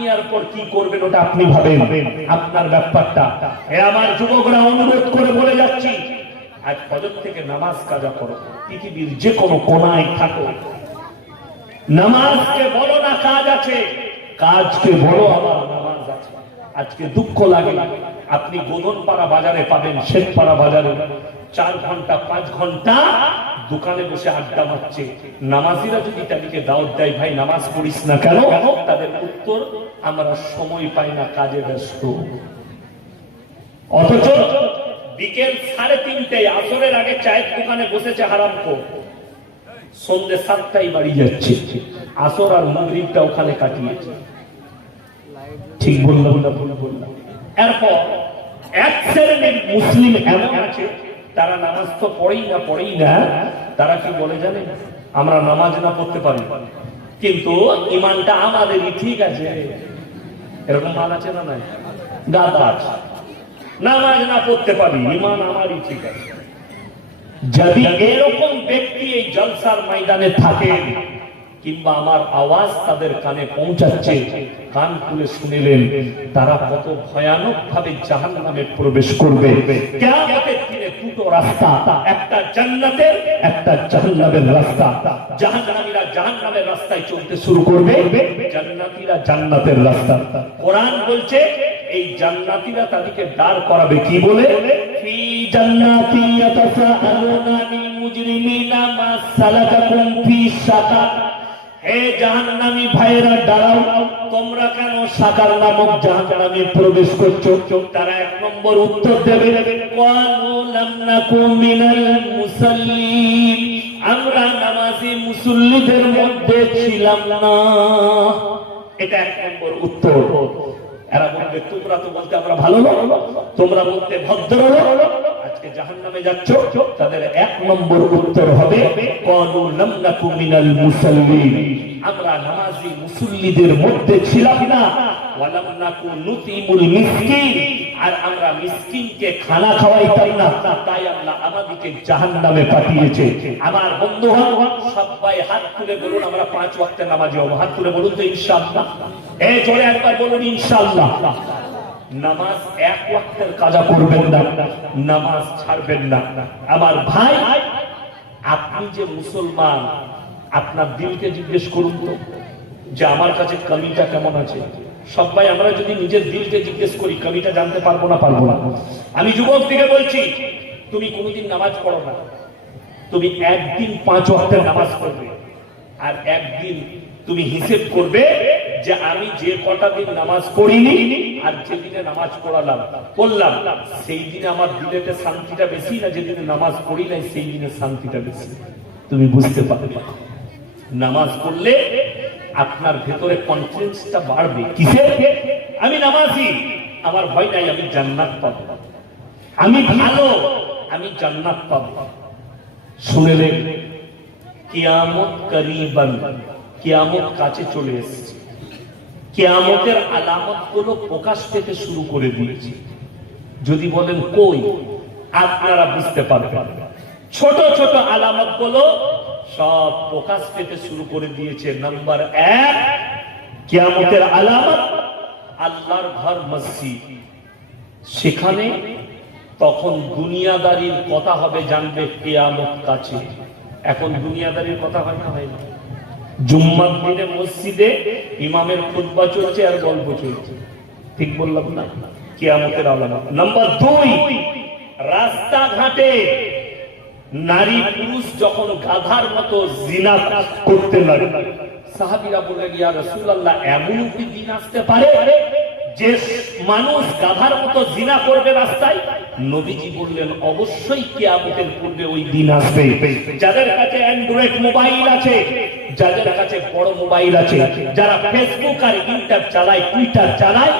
দুনিয়ার পর কি করবেন ওটা আপনি ভাবেন। আপনার ব্যাপারটা। এ আমার যুবকরা অনুরোধ করে বলে যাচ্ছি, আজ ফজর থেকে নামাজ কাজা করো। পৃথিবীর যে কোনো কোনায় থাকো। নামাজকে বলো না কাজ আছে। কাজকে বলো আমার নামাজ আছে। আজকে দুঃখ লাগে। আপনি গোদনপাড়া বাজারে পাবেন শেখপাড়া বাজারে। চার ঘণ্টা, পাঁচ ঘণ্টা দোকানে বসে আড্ডা মারছে। নামাজিরা যদি তাদেরকে দাওয়াত দেয়, ভাই, নামাজ পড়িস না কেন? তাদের উত্তর, আমরা সময় পাই না, কাজে ব্যস্ত। অথচ বিকেল সাড়ে তিনটায় আসরের আগে চায়ের দোকানে বসেছে হারাম সন্ধ্যে সাতটাই বাড়ি যাচ্ছে। আসর আর মাগরিবটা ওখানে কাটিয়েছে। ঠিক বললাম না? ভুল বললাম এরপর এক শ্রেণির মুসলিম এমন আছে তারা নামাজ তো পড়েই না পড়েই না। তারা কি বলে জানে আমরা নামাজ না পড়তে পারি। কিন্তু ইমানটা আমাদেরই ঠিক আছে। এরকম মাল আছে না নাই? গাদা আছে। নামাজ না পড়তে পারি, ইমান আমারই ঠিক আছে। যদি এরকম ব্যক্তি এই জলসার ময়দানে থাকেন, কিংবা আমার আওয়াজ তাদের কানে পৌঁছাচ্ছে, কান খুলে শুনিলেন, তারা কত ভয়ানক ভাবে জাহান নামে প্রবেশ করবে। দিনে দুটো রাস্তা, একটা জান্নাতের, একটা জাহান্নামের রাস্তা। জাহান্নামীরা জাহান্নামের রাস্তায় চলতে শুরু করবে, জান্নাতীরা জান্নাতের রাস্তা। কোরআন বলছে, এই জান্নাতীরা তাদেরকে দাঁড় করাবে কি বলে? ফি জান্নাতি ইয়াতাসাআলুনা আনিল মুজরিমিনা মা সালাকাকুম ফি সাকার হে জাহান্নামী ভাইরা দাঁড়াও, তোমরা কেন সাকার নামক জাহান্নামে প্রবেশ করছ, তারা এক নম্বর উত্তর দেবে আমরা নামাজি মুসল্লিদের মধ্যে ছিলাম না। এটা এক নম্বর উত্তর। এরা বলবে, তোমরা তো বলতে আমরা ভালো তোমরা বলতে ভদ্র আজকে জাহান্নামে যাচ্ছ, তাদের এক নম্বর উত্তর হবে ক্বালু লাম নাকু মিনাল মুসাল্লিন আমরা নামাজি মুসল্লিদের মধ্যে ছিলাম না। কাজা করবেন না। নামাজ ছাড়বেন না। আমার ভাই, আপনি যে মুসলমান আপনার দিলকে জিজ্ঞেস করুন তো, যে আমার কাছে কমিটা কেমন আছে? সবাই, আমরা যদি নিজের দিলকে জিজ্ঞেস করি কমিটা জানতে পারব না পারব না। আমি যুবক থেকে বলছি, তুমি কোনোদিন নামাজ পড়ো না। তুমি একদিন পাঁচ ওয়াক্তের নামাজ পড়বে। আর একদিন তুমি হিসেব করবে যে আমি যে কটা দিন নামাজ পড়িনি আর যেদিনে নামাজ পড়ালাম, পড়লাম সেই দিনে আমার দিলেতে শান্তিটা বেশি না, যেদিনে নামাজ পড়ি নাই সেই দিনে শান্তিটা বেশি। তুমি বুঝতে পারবে। নামাজ পড়লে আপনার ভেতরে কনফিডেন্সটা বাড়বে। কিসে আমি নামাজি, আমার ভয় নাই, আমি জান্নাত পাবো। আমি ভালো, আমি জান্নাত পাবো। শুনেলেন কিয়ামত করিবান, কিয়ামত কাছে চলে এসেছে। কিয়ামতের আলামতগুলো প্রকাশ পেতে শুরু করে দিয়েছে। যদি বলেন কই, আপনারা বুঝতে পারবেন। ছোট ছোট আলামতগুলো সব প্রকাশ পেতে শুরু করে দিয়েছে। নাম্বার এক, কিয়ামতের আলামত। আল্লাহর ঘর মসজিদ। সেখানে তখন দুনিয়াদারির কথা হবে জানবে কেয়ামত কাছে। এখন দুনিয়াদারির কথা হয় না, হয় জুম্মার দিনে মসজিদে ইমামের খুতবা চলছে আর গল্প চলছে। ঠিক বললাম না? কেয়ামতের আলামত। নাম্বার দুই, রাস্তাঘাটে নারী পুরুষ যখন গাধার মতো জিনা করতে লাগে, সাহাবিরা বলে গিয়া রসুল্লাহ এমন কি দিন আসতে পারে যে মানুষ গাধার মতো জিনা করবে রাস্তায়? নবীজি বললেন, অবশ্যই কিয়ামতের পূর্বে ওই দিন আসবে। যাদের কাছে অ্যান্ড্রয়েড মোবাইল আছে, যাদের কাছে বড় মোবাইল আছে, যারা ফেসবুক আর ইন্টার চালায় টুইটার চালায়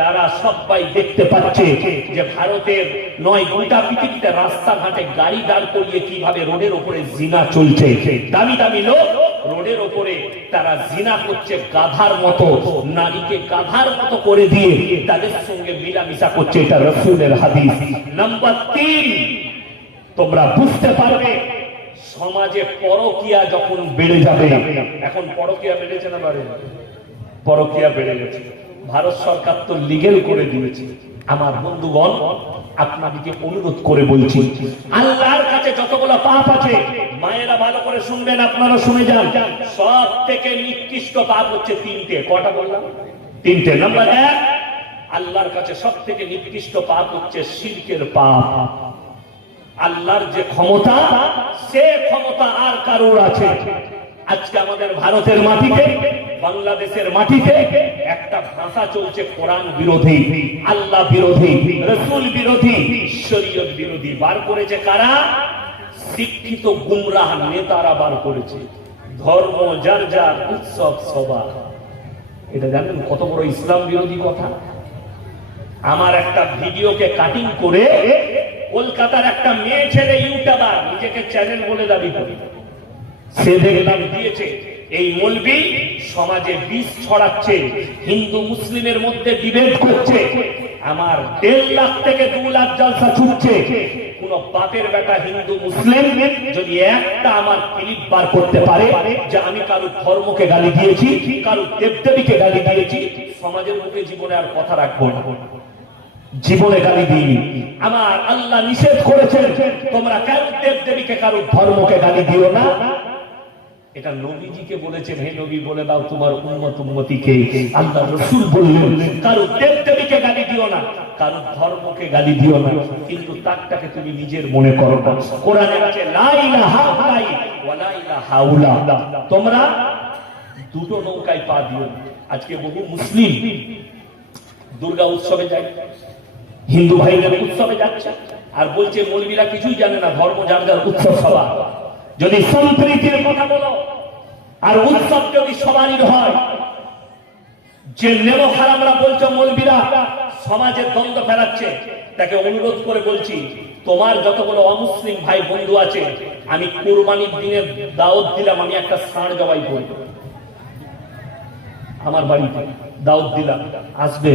তারা সবাই দেখতে পাচ্ছে যে ভারতের নয় গোটা পৃথিবীতে রাস্তাঘাটে গাড়ি দাঁড় করিয়ে কীভাবে রোডের উপরে জিনা চলছে। দামি দামি লোক রোডের উপরে তারা জিনা করছে গাধার মতো নারীকে গাধার মতো করে দিয়ে তাদের সঙ্গে মিলামিশা করছে। এটা রসুলের হাদিস। নাম্বার তিন তোমরা বুঝতে পারবে সমাজে পরকিয়া যখন বেড়ে যাবে। এখন পরকিয়া বেড়েছে না বাড়ে? পরকিয়া বেড়ে গেছে। ভারত সরকার তো লিগেল করে দিয়েছে। আমার বন্ধুগণ আপনাদেরকে অনুরোধ করে বলছি, আল্লাহর কাছে যতগুলো পাপ আছে, মায়েরা ভালো করে শুনবেন, আপনারা শুনে যান। সব থেকে নিকৃষ্ট পাপ হচ্ছে তিনটে। কটা বললাম? তিনটে। নাম্বার এক, আল্লাহর কাছে সব থেকে নিকৃষ্ট পাপ হচ্ছে শিরকের পাপ। আল্লাহর যে ক্ষমতা, সে ক্ষমতা আর কারোর আছে। আজকে আমাদের ভারতের মাটিতে, বাংলাদেশের মাটিতে একটা ভাষা চলছে কোরআন বিরোধী, আল্লাহ বিরোধী, রসুল বিরোধী, শরীয়ত বিরোধী। বার করেছে কারা? শিক্ষিত গুমরাহ নেতারা বার করেছে। ধর্ম, যার যার উৎসব সভা এটা জানেন কত বড় ইসলাম বিরোধী কথা? আমার একটা ভিডিওকে কাটিং করে কলকাতার একটা মেয়ে ছেলে ইউটিউবার, নিজেকে চ্যানেল বলে দাবি করে। সে দেখলাম দিয়েছে। এই মলবি সমাজে বিষ ছড়াচ্ছে, হিন্দু মুসলিমের মধ্যে ডিবেট করছে, আমার দেড় লাখ থেকে দু লাখ জলসা ছুটছে। কোন বাপের বেটা হিন্দু মুসলিম যদি একটা আমার ক্লিপ বার করতে পারে যে আমি কারও ধর্মকে গালি দিয়েছি, কারও দেবদেবীকে গালি দিয়েছি, সমাজের মুখে জীবনে আর কথা রাখব না। জীবনে গালি দিইনি। আমার আল্লাহ নিষেধ করেছেন, তোমরা কারও দেব দেবীকে কারও ধর্মকে গালি দিও না? এটা নবীজিকে বলেছেন, হে নবী, বলে দাও তোমার উম্মত উম্মতিকে। আল্লাহ রসুল বললেন, কারও দেব দেবীকে গালি দিও না, কারও ধর্মকে গালি দিও না, কিন্তু তারটাকে তুমি নিজের মনে করো না। কোরআনে আছে, লা ইলাহা হাই ওয়া লা ইলাহা উলা। তোমরা দুটো নৌকায় পা দিও। আজকে বহু মুসলিম দুর্গা উৎসবে যায়, হিন্দু ভাইদের উৎসবে যাচ্ছে, আর বলছে, মৌলবীরা কিছুই জানে না, ধর্ম যার যার উৎসব সভা যদি সম্প্রীতির কথা বলো, আর উৎসব যদি সবারই হয়, যে নেব খারাপরা বলছো, মৌলবীরা সমাজের দ্বন্দ্ব ফেরাচ্ছে তাকে অনুরোধ করে বলছি, তোমার যতগুলো অমুসলিম ভাই বন্ধু আছে, আমি কোরবানির দিনের দাওয়াত দিলাম, আমি একটা ষাঁড় জবাই করব। আমার বাড়িতে দাওয়াত দিলাম, আসবে।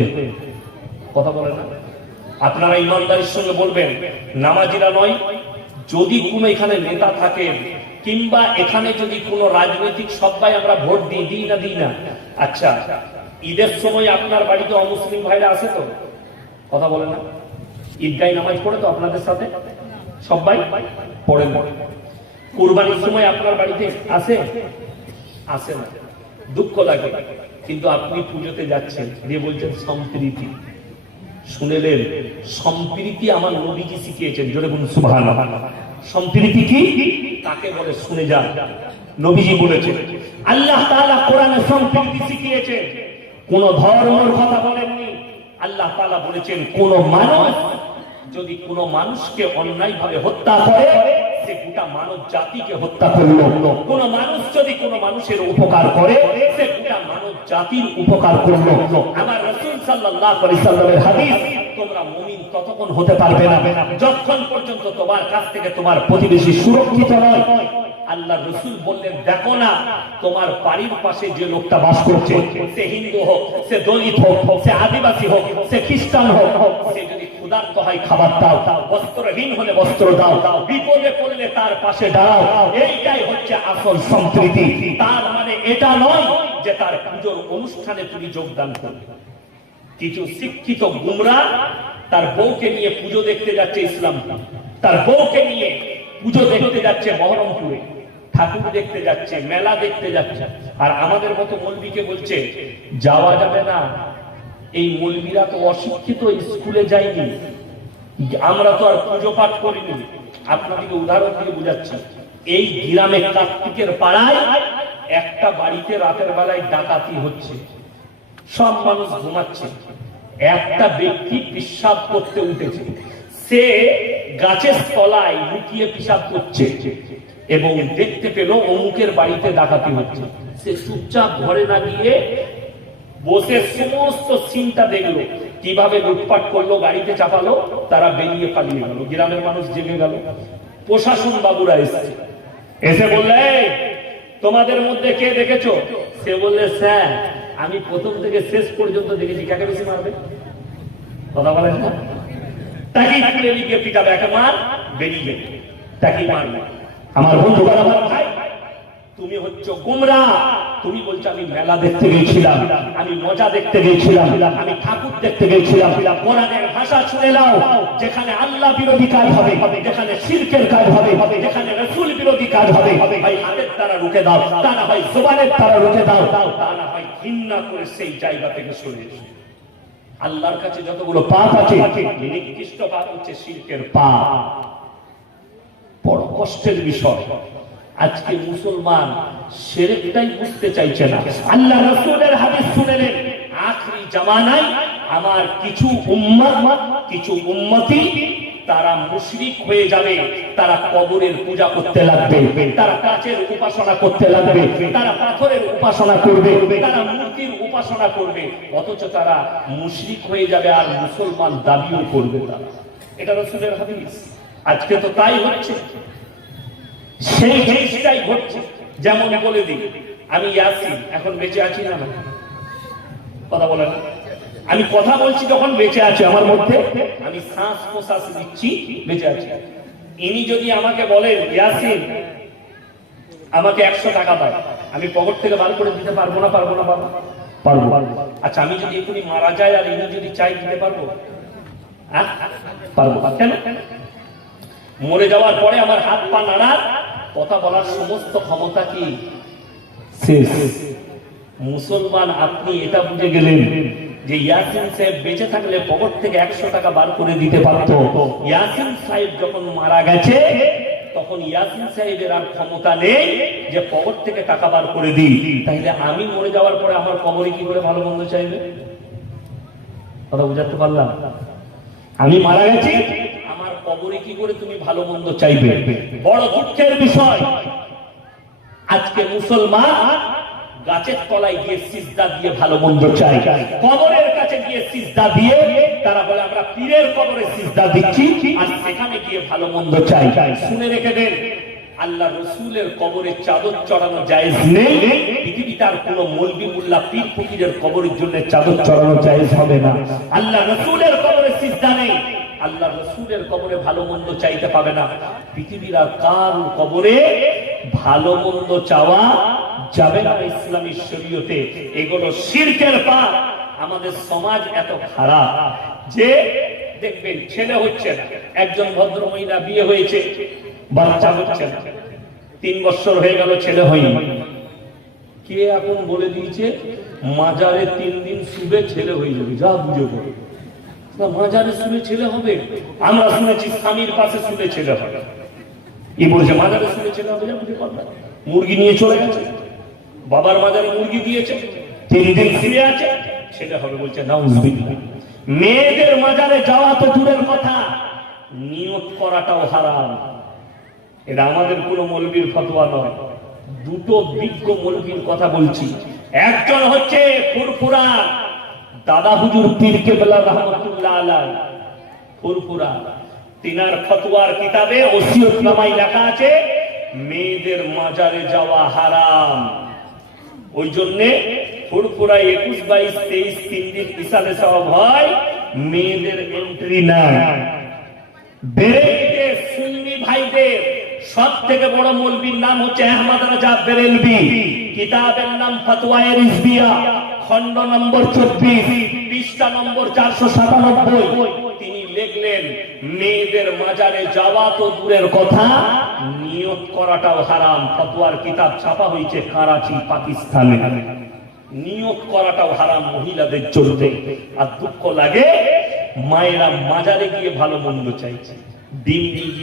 কথা বলে না? আপনারা ইমানদারির সঙ্গে বলবেন, নামাজিরা নয় যদি কোনো এখানে নেতা থাকে, কিংবা এখানে যদি কোনো রাজনৈতিক সবাই আমরা ভোট দিই দিই না দিই না। আচ্ছা ঈদের সময় আপনার বাড়িতে অমুসলিম ভাইরা আসে তো? কথা বলে না? ঈদগাই নামাজ পড়ে তো আপনাদের সাথে? সবাই পড়েন কুরবানির সময় আপনার বাড়িতে আসে? আসে না। দুঃখ লাগে, কিন্তু আপনি পুজোতে যাচ্ছেন, দিয়ে বলছেন সম্প্রীতি। শুনেলেন, সম্প্রীতি আমার নবীজি শিখিয়েছেন। জোরে বলুন সুবহান সম্প্রীতি কি? তাকে বলে, শুনে যান নবীজি বলেছেন, আল্লাহ তাআলা কোরআনে সম্প্রীতি শিখিয়েছেন। কোন ধর্মের কথা বলেননি। আল্লাহ তাআলা বলেছেন, কোন মানুষ যদি কোন মানুষকে অন্যায়ভাবে হত্যা করে সে গোটা মানব জাতিকে হত্যা কোন মানুষ যদি কোন মানুষের উপকার করে, সে গোটা মানব জাতির উপকার আমার রসুল সাল্লামের হাদিস, তোমরা মুমিন ততক্ষণ হতে পারবে না। যতক্ষণ পর্যন্ত তোমার কাছ থেকে তোমার প্রতিবেশী সুরক্ষিত নয় আল্লাহ রসুল বললেন, দেখো না, তোমার বাড়ির পাশে যে লোকটা বাস করছে, সে হিন্দু হোক, সে দলিত হোক, সে আদিবাসী হোক, সে খ্রিস্টান হোক, সে যদি ক্ষুধার্ত হয় খাবার দাও বস্ত্রহীন হলে বস্ত্র দাও বিপদে পড়লে তার পাশে দাঁড়াও। এইটাই হচ্ছে আসল সম্প্রীতি। তার মানে এটা নয় যে তার পুজোর অনুষ্ঠানে তুমি যোগদান করবে। কিছু শিক্ষিত গুমরা তার বউকে নিয়ে পুজো দেখতে যাচ্ছে ইসলাম তার বউকে নিয়ে পুজো দেখতে যাচ্ছে বহরমপুরে ঠাকুর দেখতে যাচ্ছে, মেলা দেখতে যাচ্ছে। আর আমাদের মতো মন্দিকে বলছে, যাওয়া যাবে না এই মলবিরা তো অশিক্ষিত স্কুলে যায়নি। আমরা তো আর পুজো পাঠ করিনি। আপনাদেরকে উদাহরণ দিয়ে বুঝাচ্ছি। এই গ্রামে কার্তিকের পাড়ায় একটা বাড়িতে রাতের বেলায় ডাকাতি হচ্ছে। সব মানুষ ঘুমাচ্ছে। একটা ব্যক্তি পিসাব করতে উঠেছে। সে গাছের তলায় লুকিয়ে পিসাব করছে এবং দেখতে পেল অমুকের বাড়িতে ডাকাতি হচ্ছে। সে চুপচাপ ঘরে না গিয়ে বসে সমস্ত সিনটা দেখল। কীভাবে লুটপাট করল, গাড়িতে চাপালো, তারা বেরিয়ে পালিয়ে গেল। গ্রামের মানুষ জেগে গেল। প্রশাসন বাবুরা এসেছে। এসে বললে তোমাদের মধ্যে কে দেখেছ? সে বললে, স্যার, আমি প্রথম থেকে শেষ পর্যন্ত দেখেছি। কাকে বেশি মারবে? কথা বলেন না। তাকেই তুলে লিখে পিটাবে একটা মার, বেরিয়ে তাকেই মারবে আমার বন্ধু তুমি হচ্ছ গুমরা। তুমি বলছো, আমি মেলা দেখতে গেছিলাম। আমি মজা দেখতে গেছিলাম। আমি ঠাকুর দেখতে গেছিলাম। কোরআনের ভাষা শুনে নাও, যেখানে আল্লাহ বিরোধী কাজ হবে, যেখানে শিল্পের কাজ হবে, যেখানে রসুল বিরোধী কাজ হবে, ভাই হাতের দ্বারা রুখে দাও, তা না হয় জোবানের দ্বারা রুখে দাও, তা না হয় ঘৃণা করে সেই জায়গা থেকে সরে আল্লাহর কাছে যতগুলো পাপ আছে, নিকৃষ্ট পাপ হচ্ছে শিল্পের পাপ। বড় কষ্টের বিষয়। আজকে মুসলমান সেরেকটাই বুঝতে চাইছে না। আল্লাহ রসুলের হাদিস শুনেলেন, আখরি জামানায় আমার কিছু উম্মত কিছু উম্মতি, তারা মুশরিক হয়ে যাবে, তারা কবরের পূজা করতে লাগবে, তারা কাচের উপাসনা করতে লাগবে, তারা পাথরের উপাসনা করবে, তারা মূর্তির উপাসনা করবে, অথচ তারা মুশরিক হয়ে যাবে আর মুসলমান দাবিও করবে তারা। এটা রসুলের হাদিস। আজকে তো তাই হচ্ছে। সেই জিনিসটাই ঘটছে। যেমন বলে দিই আমি ইয়াসিন এখন বেঁচে আছি না? কথা বলেন আমি কথা বলছি যখন বেঁচে আছে আমার মধ্যে আমি শ্বাস প্রশ্বাস দিচ্ছি বেঁচে আছি। ইনি যদি আমাকে বলেন ইয়াসিন আমাকে একশো টাকা দাও আমি পকেট থেকে বার করে দিতে পারব না পারব না বাবা পারব। আচ্ছা আমি যদি এখনই মারা যাই আর ইনি যদি চাই দিতে পারব? পারব। কেন? মরে যাওয়ার পরে আমার হাত পা নাড়ার কথা বলার সমস্ত ক্ষমতা কি? শেষ। মুসলমান আপনি এটা বুঝে গেলেন যে ইয়াসিন সাহেব বেঁচে থাকলে পকেট থেকে একশো টাকা বার করে দিতে পারত। ইয়াসিন সাহেব যখন মারা গেছে তখন ইয়াসিন সাহেবের আর ক্ষমতা নেই যে পকেট থেকে টাকা বার করে দিই। তাইলে আমি মরে যাওয়ার পরে আমার কবরে কি করে ভালো মন্দ চাইবে? কথা বুঝাতে পারলাম? আমি মারা গেছি কবরে কি করে তুমি ভালো মন্দ চাইবে? বড় দুঃখের বিষয়। আজকে মুসলমান গাছের তলায় গিয়ে সিজদা দিয়ে ভালো মন্দ চাই কবরের কাছে গিয়ে সিজদা দিয়ে তারা বলে, আমরা পীরের কবরে সিজদা দিচ্ছি আর সেখানে গিয়ে ভালো মন্দ চাই। শুনে রেখে দেন, আল্লাহ রসুলের কবরে চাদর চড়ানো জায়েজ নেই। পৃথিবীতে আর কোন মলবি মুল্লা পীর ফকিরের কবরের জন্য চাদর চড়ানো জায়েজ হবে না। আল্লাহ রসুলের কবরে সিজদা নেই। আল্লাহ রসুলের কবরে ভালো মন্দ চাইতে পাবে না। পৃথিবীর কার কবরে ভালো মন্দ চাওয়া যাবে না ইসলামী শরীয়তে। এগুলো শিরকের পা আমাদের সমাজ এত খারাপ যে দেখবেন ছেলে হচ্ছে না, একজন ভদ্র মহিলা বিয়ে হয়েছে, বাচ্চা হচ্ছে না। তিন বছর হয়ে গেল ছেলে হয়নি। কে এখন বলে দিয়েছে, মাজারে তিন দিন শুবে ছেলে হয়ে যাবে, যা বুঝে পড়ে। মাজারে শুনে ছেলে হবে? আমরা শুনেছি স্বামীর পাশে শুনে ছেলে হবে। ই বলেছে, মাজারে শুনে ছেলে হবে মুরগি নিয়ে চলে গেছে। বাবার মাজারে মুরগি দিয়েছে। তিন দিন ফিরে আছে। ছেলে হবে বলছে না মেয়েদের মাজারে যাওয়া তো দূরের কথা। নিয়ত করাটাও হারাম। এটা আমাদের কোনো মলবির ফতোয়া নয়। দুটো বিজ্ঞ মলবির কথা বলছি। একজন হচ্ছে ফুরফুরা দাদা হুজুর পীর কেবলা রহমতুল্লাহ আলাই ফুরফুরা। তিনার ফতোয়ার কিতাবে ওসিয়ত নামাই লেখা আছে, মেয়েদের মাজারে যাওয়া হারাম। ওই জন্যে ফুরফুরা একুশ, বাইশ, তেইশ, তিন দিন ইসালে সব হয়, মেয়েদের এন্ট্রি নাই। বেরেলভিতে সুন্নি ভাইদের সব থেকে বড় মৌলবীর নাম হচ্ছে আহমদ রাজা বেরেলভি কিতাবের নাম ফতোয়ায়ে রিজবিয়া খণ্ড নম্বর চব্বিশ, পৃষ্ঠা নম্বর চারশো সাতানব্বই। তিনি লিখলেন, মেয়েদের মাজারে যাওয়া তো দূরের কথা নিয়ত করাটাও হারাম। ফতোয়ার কিতাব ছাপা হয়েছে করাচি, পাকিস্তানে। নিয়ত করাটাও হারাম মহিলাদের চলতে আর দুঃখ লাগে, মায়েরা মাজারে গিয়ে ভালো মন্দ চাইছে। দিন গিয়ে